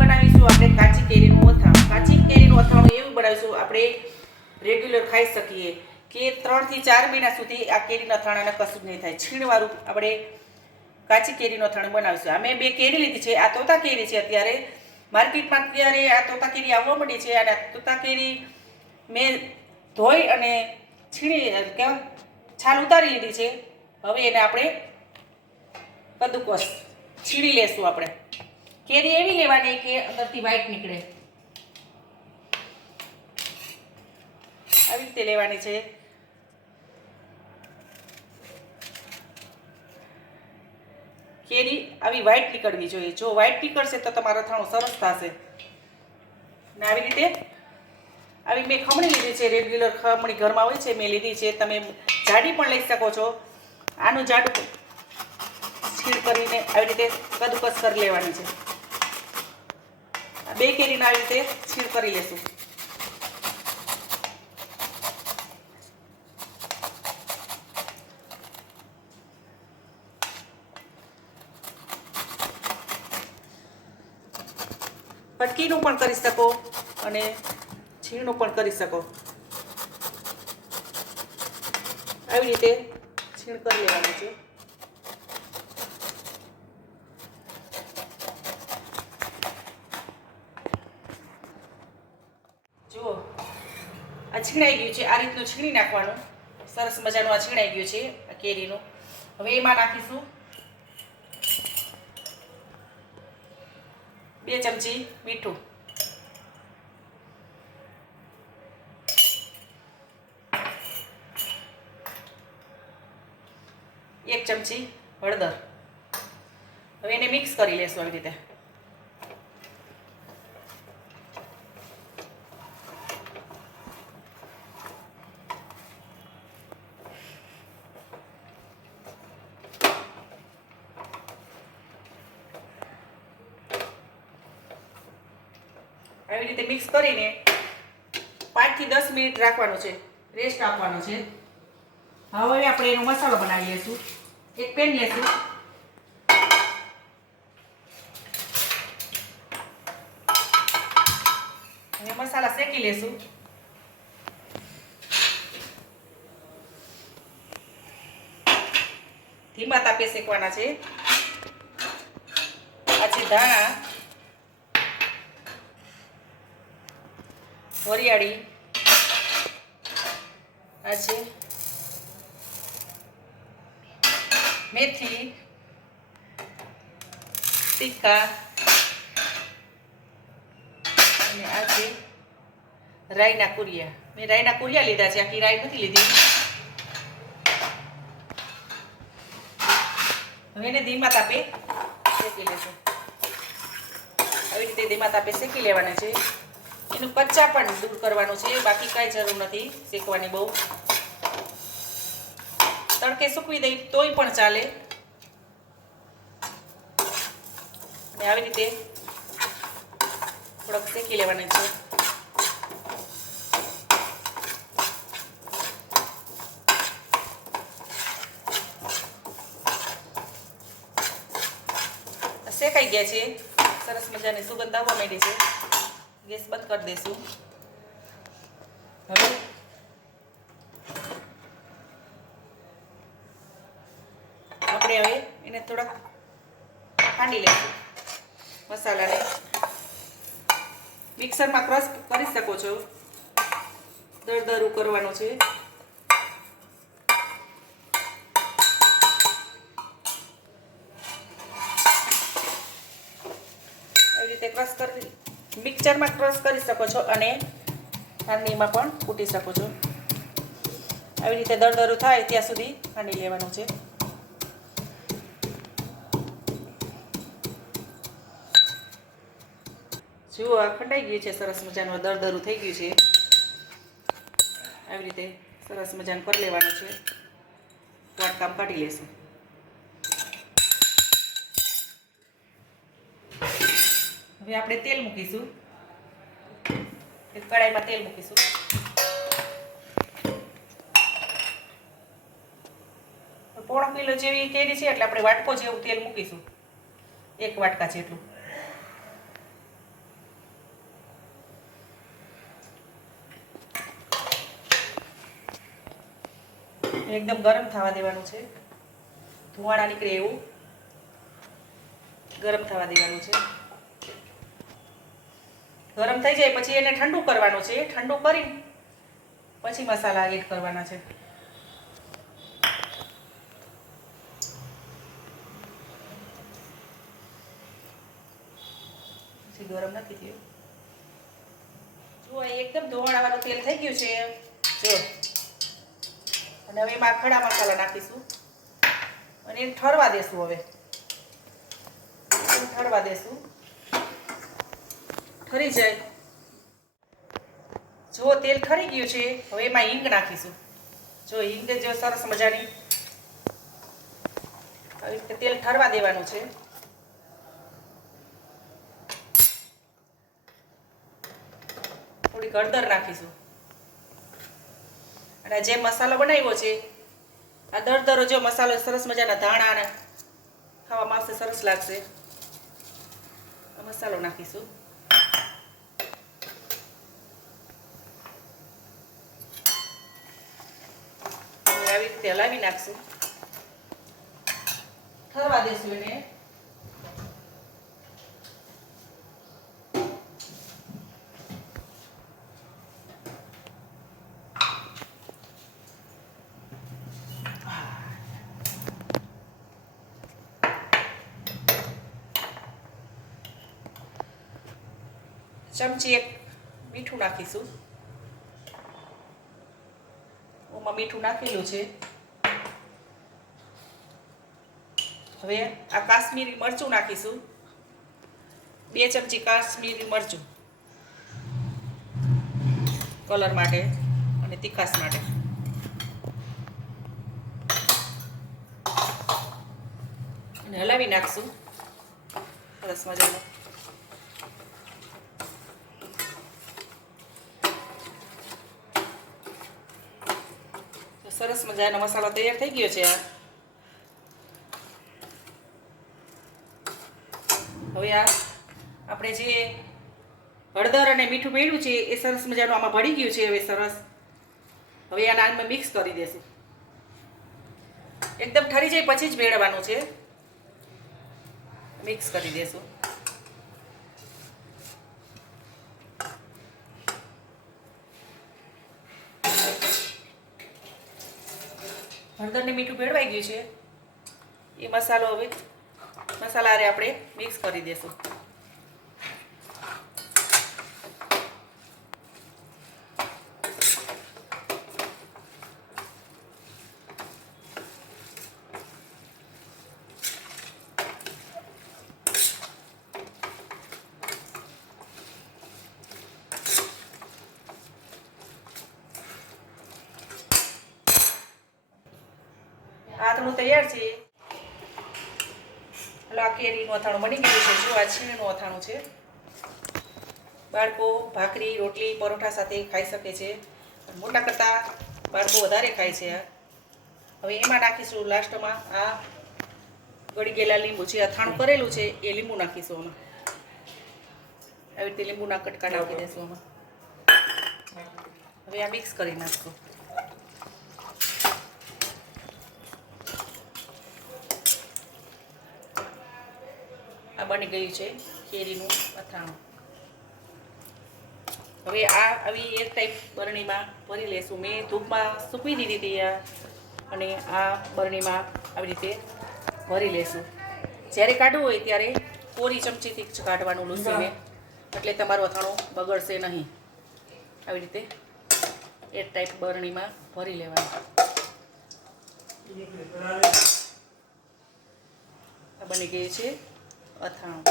બનાવીશું આપણે કાચી કેરીનું અથાણું કાચી કેરીનું અથાણું એવું બનાવીશું, આપણે રેગ્યુલર ખાઈ શકીએ કે ત્રણથી ચાર મહિના સુધી આ કેરીના અથાણાને કશું જ નહીં થાય. છીણવાળું આપણે કાચી કેરીનું અથાણું બનાવીશું. અમે બે કેરી લીધી છે, આ તોતા કેરી છે અત્યારે. માર્કેટમાં અત્યારે આ તોતા કેરી આવવા માંડી છે અને આ તોતા કેરી મેં ધોઈ અને છીણી કેમ, છાલ ઉતારી લીધી છે. હવે એને આપણે કદુકસ છીણી લેશું આપણે. કેરી એવી લેવાની કે અંદરથી વ્હાઈટ નીકળે. આવી રીતે લેવાની છે. કેરી આવી વ્હાઈટ નીકળવી જોઈએ. જો વ્હાઈટ નીકળશે તો તમારા અથાણું સરસ થશે. ને આવી રીતે આવી મેં ખમણી લીધી છે. રેગ્યુલર ખમણી ઘરમાં હોય છે, મેં લીધી છે. તમે જાડી પણ લઈ શકો છો. આનું જાડું છીણ કરીને આવી રીતે કદુકસ કરી લેવાની છે. બે કેરીને આવી રીતે છીણ કરી લેશું. પટકીનું પણ કરી શકો અને છીણનું પણ કરી શકો. આવી રીતે છીણ કરી લેવાનું છે જુઓ આ છીણાઈ ગયું છે. આ રીતનું છીણી નાખવાનું. સરસ મજાનું આ છીણાઈ ગયું છે, આ કેરીનું. હવે એમાં નાખીશું બે ચમચી મીઠું. એક ચમચી હળદર. હવે એને મિક્સ કરી લેશું આવી રીતે. આવી રીતે મિક્સ કરીને પાંચથી દસ મિનિટ રાખવાનું છે. રેસ્ટ આપવાનો છે. હવે આપણે એનો મસાલો બનાવી લઈશું. એક પેન લેશું અને મસાલા શેકી લેશું ધીમા તાપે શેકવાના છે. આ ધાણા. વરિયાળી. આ છે. મેથી. ટીકા. અને આ છે રાઈના કુરિયા. મેં રાઈના કુરિયા લીધા છે, આખી રાઈ નથી લીધી. હવે એને ધીમા તાપે શેકી લેશું. આવી રીતે ધીમા તાપે શેકી લેવાના છે. એનું કચ્ચા પણ દૂર કરવાનું છે, બાકી કાંઈ જરૂર નથી શેકવાની બહુ. તડકે સૂકવી દઈ તોય પણ ચાલે. અને આવી રીતે થોડોક શેકી લેવાની છે. શેકાઈ ગયા છે. સરસ મજાની સુગંધ આવવા માંડી છે. ગેસ બંધ કરી દઈશું હવે આપણે હવે એને થોડાક ખાંડી લઈશું મસાલાને. મિક્સરમાં ક્રશ કરી શકો છો. દરદરું કરવાનું છે. આવી રીતે ક્રશ કરી મિક્સરમાં ક્રશ કરી શકો છો અને ખાંડણીમાં પણ કૂટી શકો છો. આવી રીતે દરદરું થાય ત્યાં સુધી ખાંડી લેવાનું છે. જુઓ, આ ખંડાઈ ગયું છે, સરસ મજાનું. દરદરું થઈ ગયું છે. આવી રીતે સરસ મજાનું કરી લેવાનું છે. વાટકામ કાઢી લેશું. હવે આપણે તેલ મૂકીશું. કડાઈમાં તેલ મૂકીશું. પોણો કિલો જેવી કેરી છે એટલે આપણે વાટકો જેવું તેલ મૂકીશું. એક વાટકા જેટલું. એકદમ ગરમ થવા દેવાનું છે. ધુવાણા નીકળે એવું. ગરમ થવા દેવાનું છે. ગરમ થઈ જાય, પછી એને ઠંડુ કરવાનું છે. ઠંડુ કરી, પછી મસાલા એડ કરવાના છે. પછી ગરમ નથી થયું. જુઓ, એકદમ ધોવાણાવાળું તેલ થઈ ગયું છે. જો અને હવે એમાં ખડા મસાલા નાખીશું. અને ઠરવા દેશું હવે. ઠરવા દેશું. ઠરી જાય. જો તેલ ખરી ગયું છે, હવે એમાં હિંગ નાખીશું. જો હિંગ જો સરસ મજાની આવી રીતે તેલ ઠરવા દેવાનું છે. થોડી હળદર નાખીશું. અને જે મસાલો બનાવ્યો છે, આ દરદરો જો મસાલો સરસ મજાના ધાણા ખાવામાં આવશે સરસ લાગશે. મસાલો નાખીશું હવે આવી રીતે હલાવી નાખશું. ઠરવા દેશું એને. ચમચી એક મીઠું નાખીશું. મીઠું નાખેલું છે. હવે આ કાશ્મીરી મરચું નાખીશું. બે ચમચી કાશ્મીરી મરચું. કલર માટે અને તીખાશ માટે. અને હલાવી નાખશું. સરસ મજાનું. સરસ મજાનો મસાલો તૈયાર થઈ ગયો છે આ. હવે આ આપણે જે હળદર અને મીઠું મેળ્યું છે, એ સરસ મજાનું આમાં ભળી ગયું છે, હવે સરસ. હવે આના આમાં મિક્સ કરી દેશું. એકદમ ઠરી જાય પછી જ મેળવવાનું છે. મિક્સ કરી દેશું. હળદર ને મીઠું ભેળવાઈ ગયું છે. એ મસાલો હવે મસાલા આપણે મિક્સ કરી દેશું. તૈયાર છે. હલો આ કેરીનું અથાણું બની ગયું છે. જો આ છીણનું અથાણું છે? બાળકો ભાખરી રોટલી પરોઠા સાથે ખાઈ શકે છે. મોટા કરતાં બાળકો વધારે ખાય છે આ. હવે એમાં નાખીશું લાસ્ટમાં આ ગળી ગયેલા લીંબુ. જે અથાણું કરેલું છે એ લીંબુ નાખીશું આમાં. આવી રીતે લીંબુના કટકા નાખી દઈશું આમાં. હવે આ મિક્સ કરી નાખશું. આ બની ગયું છે કેરીનું અથાણું. હવે આ આવી એક ટાઈપ બરણીમાં ભરી લેશું. મેં ધૂપમાં સૂકવી દીધી હતી અને આ બરણીમાં આવી રીતે ભરી લેશું. જ્યારે કાઢવું હોય ત્યારે કોરી ચમચીથી જ કાઢવાનું લૂસીને એટલે તમારું અથાણું બગડશે નહીં. આવી રીતે એક ટાઈપ બરણીમાં ભરી લેવાનું. બની ગયું છે. અથાણું